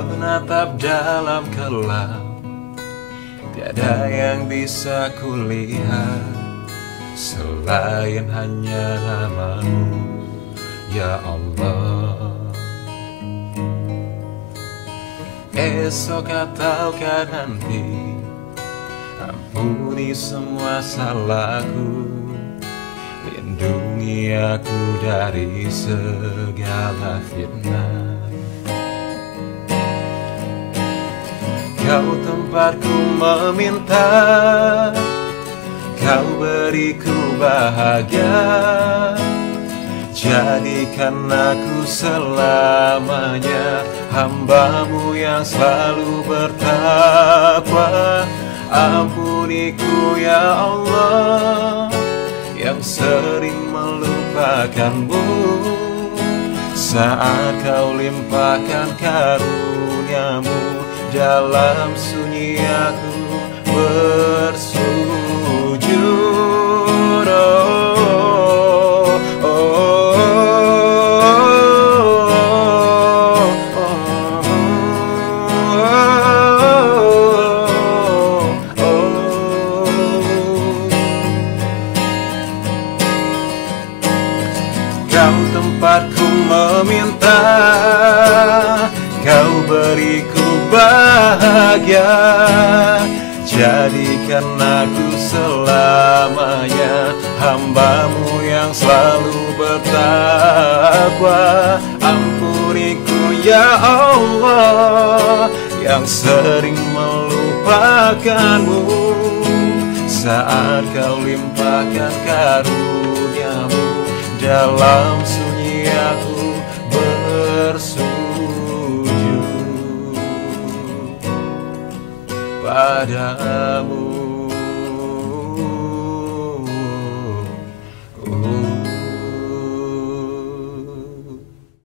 menatap dalam kelam, tiada yang bisa kulihat selain hanya nama-Mu, ya Allah. Esok ataukah nanti, ampuni semua salahku, lindungi aku dari segala fitnah. Kau tempatku meminta, Kau beriku bahagia, jadikan aku selamanya hamba-Mu yang selalu bertakwa. Ampuniku ya Allah, yang sering melupakan-Mu, saat Kau limpahkan karunia-Mu, dalam sunyi aku bersujud. Oh, oh, oh, oh. Kau tempatku meminta, Kau beriku bahagia, jadikan aku selamanya hamba-Mu yang selalu bertakwa. Ampuniku ya Allah, yang sering melupakan-Mu, saat Kau limpahkan karunia-Mu, dalam sunyi aku bersujud padamu.